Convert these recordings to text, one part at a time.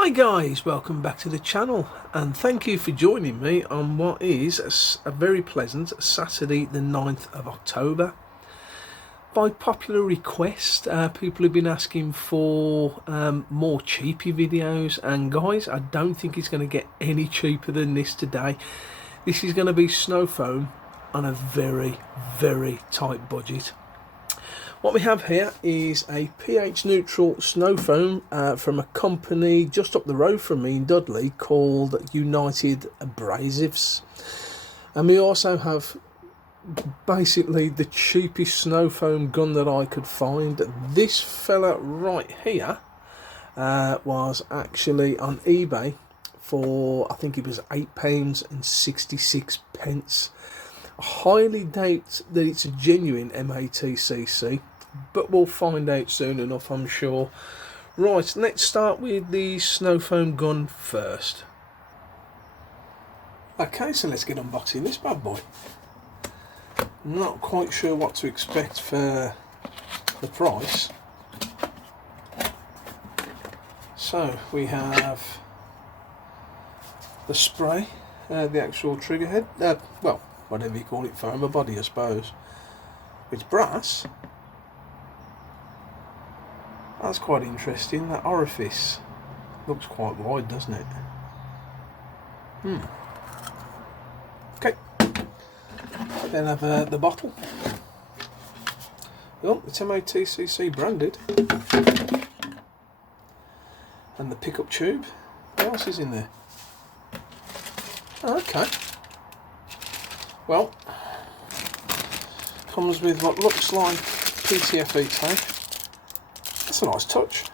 Hi guys, welcome back to the channel and thank you for joining me on what is a very pleasant Saturday the 9th of October. By popular request, people have been asking for more cheapy videos, and guys, I don't think it's going to get any cheaper than this today. This is going to be snow foam on a very tight budget. What we have here is a pH neutral snow foam from a company just up the road from me in Dudley called United Abrasives, and we also have basically the cheapest snow foam gun that I could find. This fella right here was actually on eBay for, I think it was £8.66. I highly doubt that it's a genuine MATCC, but we'll find out soon enough, I'm sure. Right, let's start with the snow foam gun first. Okay, so let's get unboxing this bad boy. Not quite sure what to expect for the price. So we have the spray, the actual trigger head, well, whatever you call it, foam, a body I suppose. It's brass. That's quite interesting. That orifice looks quite wide, doesn't it? Okay. Then have the bottle. Oh, it's MATCC branded. And the pickup tube. What else is in there? Oh, okay. Well, comes with what looks like PTFE tape. That's a nice touch.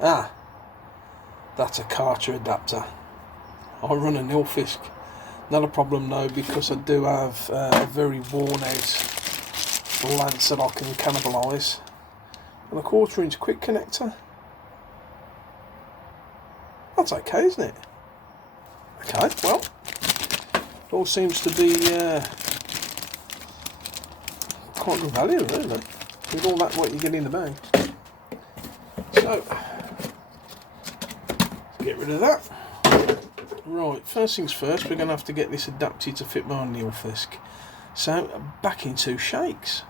Ah, that's a Karcher adapter. I run a Nilfisk. Not a problem though, because I do have a very worn out lance that I can cannibalise. And a 1/4 inch quick connector. That's okay, isn't it? Okay, well, it all seems to be quite good value, really, with all that what you get in the bag. So, get rid of that. Right, first things first, we're going to have to get this adapted to fit my Nilfisk. So, back in 2 shakes.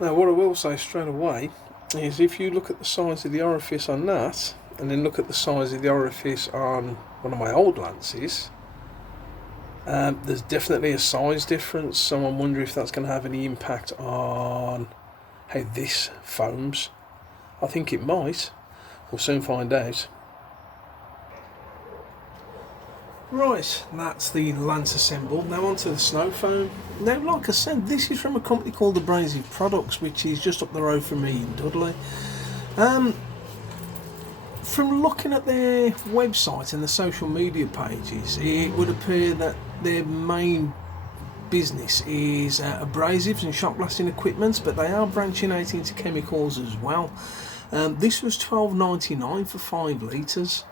Now, what I will say straight away is if you look at the size of the orifice on that, and then look at the size of the orifice on one of my old lances, there's definitely a size difference, so I'm wondering if that's going to have any impact on how this foams. I think it might. We'll soon find out. Right, that's the lance assembled. Now onto the snow foam. Now, like I said, this is from a company called Abrasive Products, which is just up the road from me in Dudley. From looking at their website and the social media pages, it would appear that their main business is abrasives and shock blasting equipment, but they are branching out into chemicals as well. This was $12.99 for 5 litres.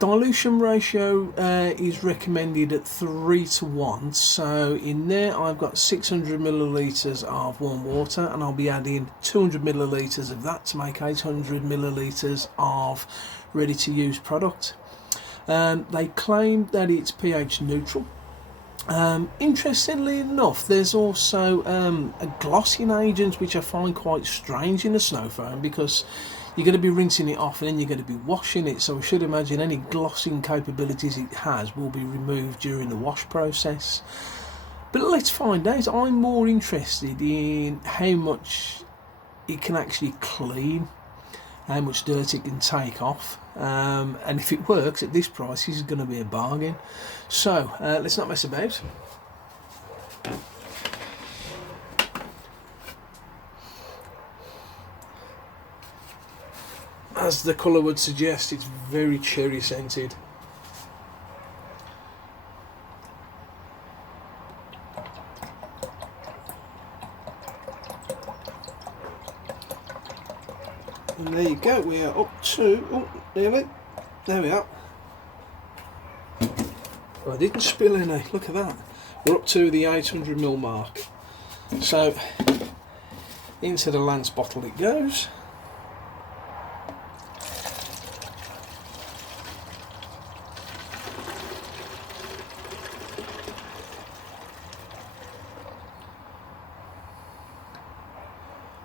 Dilution ratio is recommended at 3:1, so in there I've got 600 millilitres of warm water, and I'll be adding 200 millilitres of that to make 800 millilitres of ready to use product. They claim that it's pH neutral. Interestingly enough, there's also a glossing agent, which I find quite strange in the snow foam, because you're going to be rinsing it off and then you're going to be washing it, so I should imagine any glossing capabilities it has will be removed during the wash process. But let's find out. I'm more interested in how much it can actually clean, how much dirt it can take off, and if it works at this price, it's going to be a bargain. So let's not mess about. As the colour would suggest, it's very cherry scented. And there you go, we are up to, oh, nearly, there we are. Well, I didn't spill any, look at that. We're up to the 800 ml mark. So Into the Lance bottle it goes.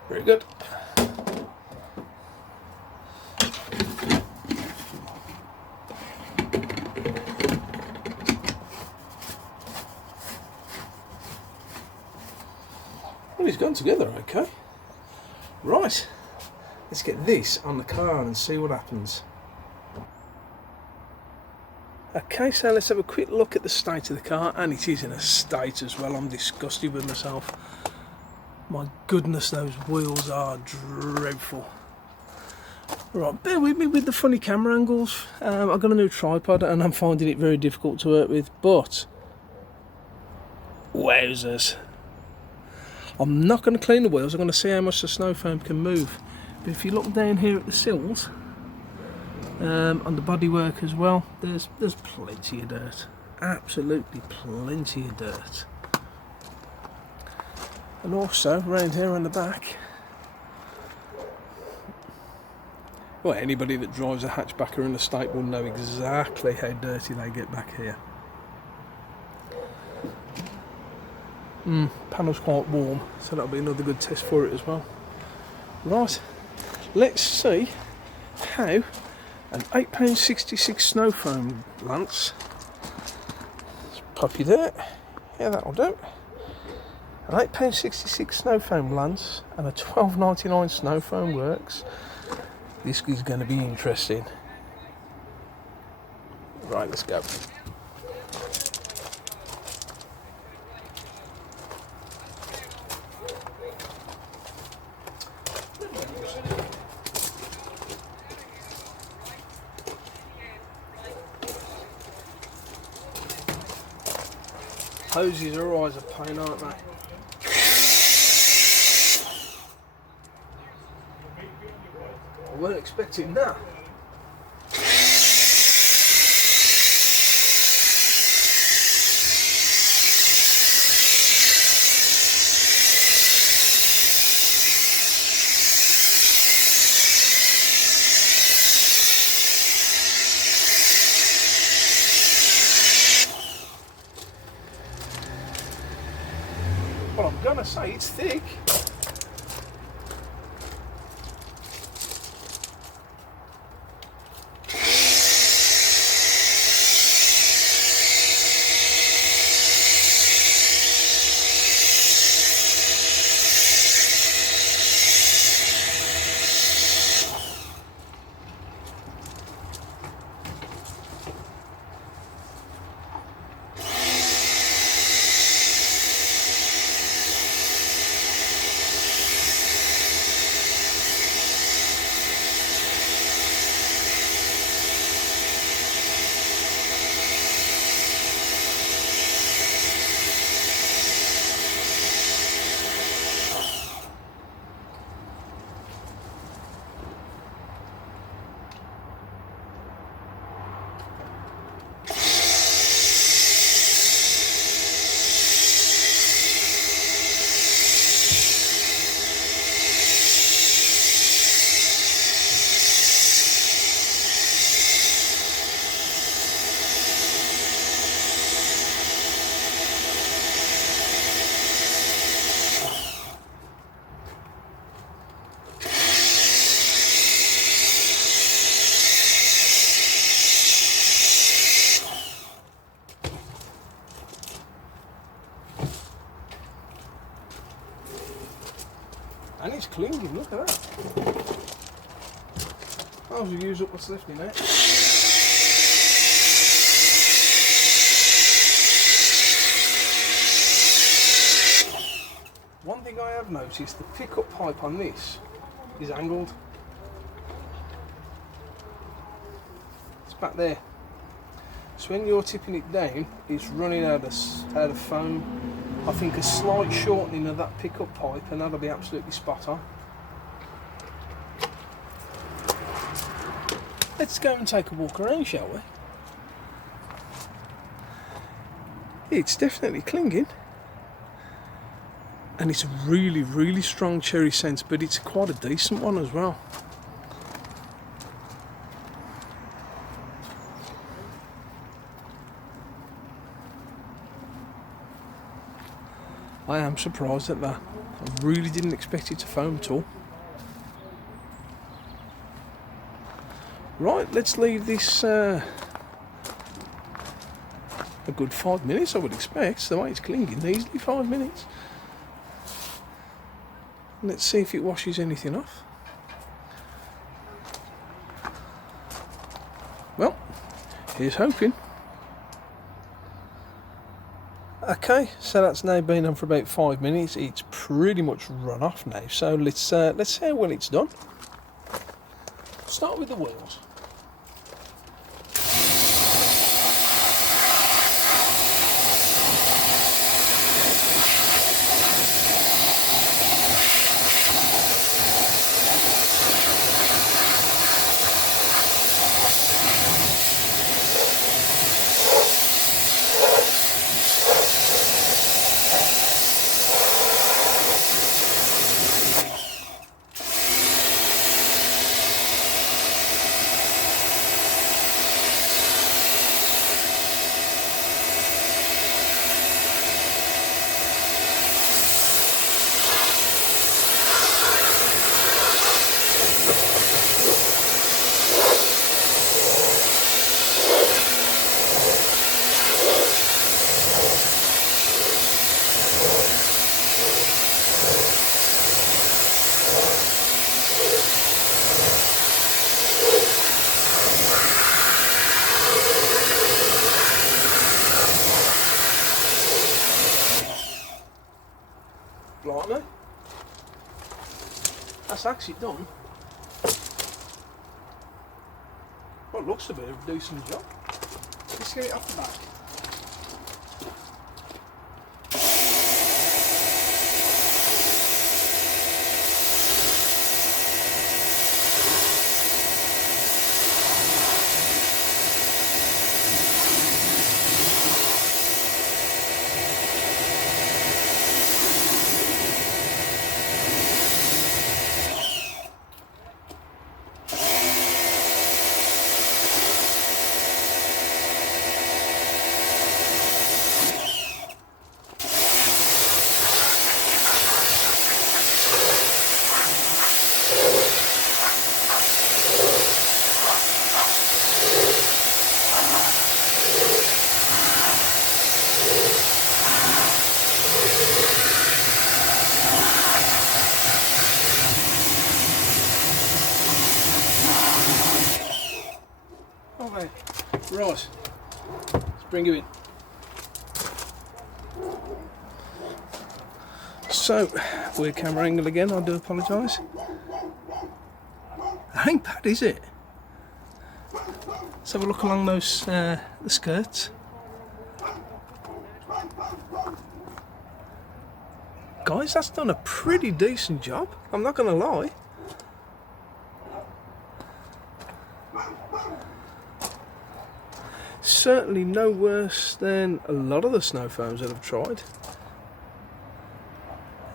Very good. Well, it's gone together okay. Right, let's get this on the car and see what happens. Okay, so let's have a quick look at the state of the car, and it is in a state as well. I'm disgusted with myself. My goodness, those wheels are dreadful. Right, bear with me with the funny camera angles. I've got a new tripod and I'm finding it very difficult to work with, but wowzers. I'm not going to clean the wheels, I'm going to see how much the snow foam can move. But if you look down here at the sills, on the bodywork as well, there's plenty of dirt. Absolutely plenty of dirt. And also around here on the back, well, anybody that drives a hatchback or an estate will know exactly how dirty they get back here. Panel's quite warm, so that'll be another good test for it as well. Right, let's see how an £8.66 snow foam lance, let's pop you there, yeah, that'll do. An £8.66 snow foam lance and a £12.99 snow foam works. This is going to be interesting. Right, let's go. Hoses are always a pain, aren't they? I weren't expecting that. Well, I'm gonna say it's thick. And it's clinging, look at that. I'll just use up what's left in it. One thing I have noticed, the pickup pipe on this is angled. It's back there. So when you're tipping it down, it's running out of foam. I think a slight shortening of that pickup pipe and that'll be absolutely spot on. Let's go and take a walk around, shall we? It's definitely clinging. and it's a really, really strong cherry scent, but it's quite a decent one as well. I am surprised at that. I really didn't expect it to foam at all. Right, let's leave this a good 5 minutes, I would expect. The way it's clinging, easily 5 minutes. Let's see if it washes anything off. Well, here's hoping. Okay, so that's now been on for about 5 minutes. It's pretty much run off now. So let's see how well it's done. Start with the wheels. Blimey. That's actually done. Well, it looks to be a decent job. Let's get it off the back. Okay, right, let's bring you in. So, weird camera angle again, I do apologise. That ain't bad, is it? Let's have a look along those the skirts. Guys, that's done a pretty decent job, I'm not going to lie. Certainly no worse than a lot of the snow foams that I've tried.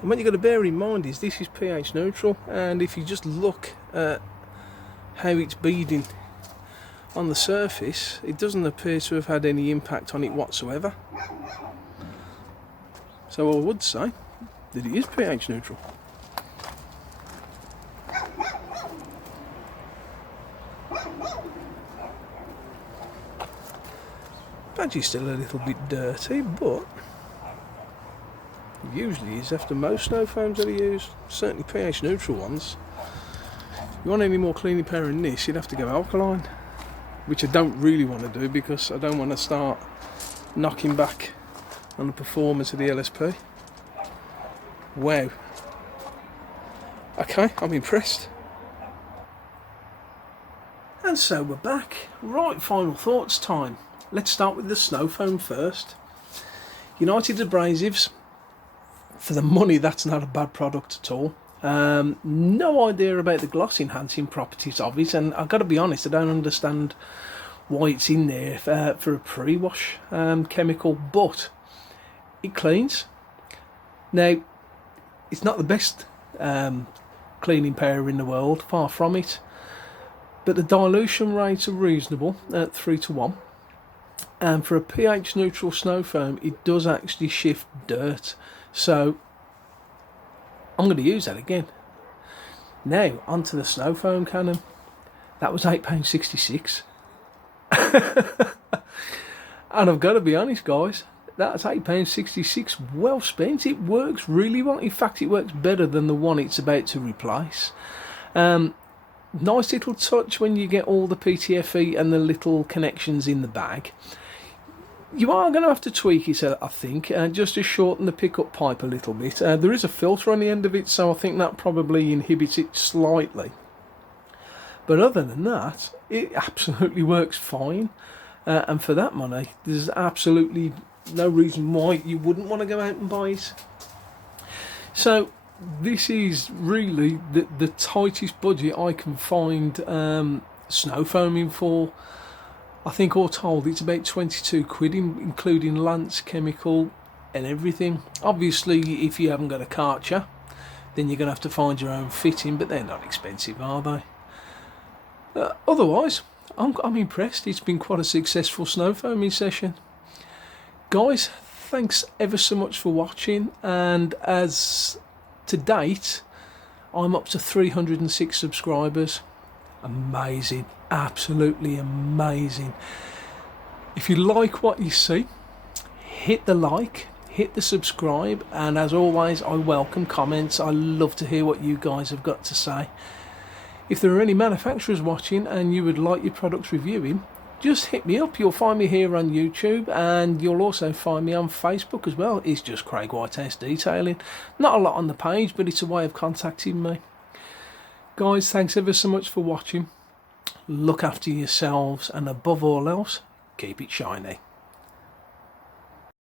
And what you've got to bear in mind is this is pH neutral, and if you just look at how it's beading on the surface, it doesn't appear to have had any impact on it whatsoever. So I would say that it is pH neutral. Badgie's still a little bit dirty, but it usually is after most snow foams that are used, certainly pH neutral ones. If you want any more cleaning power in this, you'd have to go alkaline, which I don't really want to do because I don't want to start knocking back on the performance of the LSP. Wow. Okay, I'm impressed. And so we're back. Right, final thoughts time. Let's start with the snow foam first. United Abrasives, for the money, that's not a bad product at all. No idea about the gloss enhancing properties of it, and I've got to be honest, I don't understand why it's in there for a pre-wash chemical, but it cleans. Now, It's not the best cleaning powder in the world, far from it, but the dilution rates are reasonable at 3 to 1, and for a pH neutral snow foam it does actually shift dirt, so I'm going to use that again. Now onto the snow foam cannon. That was £8.66 and I've got to be honest guys, that's £8.66 well spent. It works really well. In fact, it works better than the one it's about to replace. Nice little touch when you get all the PTFE and the little connections in the bag. You are going to have to tweak it, I think, just to shorten the pickup pipe a little bit. There is a filter on the end of it, so I think that probably inhibits it slightly. But other than that, it absolutely works fine. And for that money, there's absolutely no reason why you wouldn't want to go out and buy it. So this is really the tightest budget I can find snow foaming for. I think all told it's about 22 quid, including lance, chemical and everything. Obviously if you haven't got a Karcher, then you're going to have to find your own fitting, but they're not expensive, are they? Otherwise, I'm impressed. It's been quite a successful snow foaming session. Guys, thanks ever so much for watching, and as to date I'm up to 306 subscribers. Amazing, absolutely amazing. If you like what you see, hit the like, hit the subscribe, and as always I welcome comments. I love to hear what you guys have got to say. If there are any manufacturers watching and you would like your products reviewing, just hit me up. You'll find me here on YouTube, and you'll also find me on Facebook as well. It's just Craig Whitehouse Detailing. Not a lot on the page, but it's a way of contacting me. Guys, thanks ever so much for watching. Look after yourselves, and above all else, keep it shiny.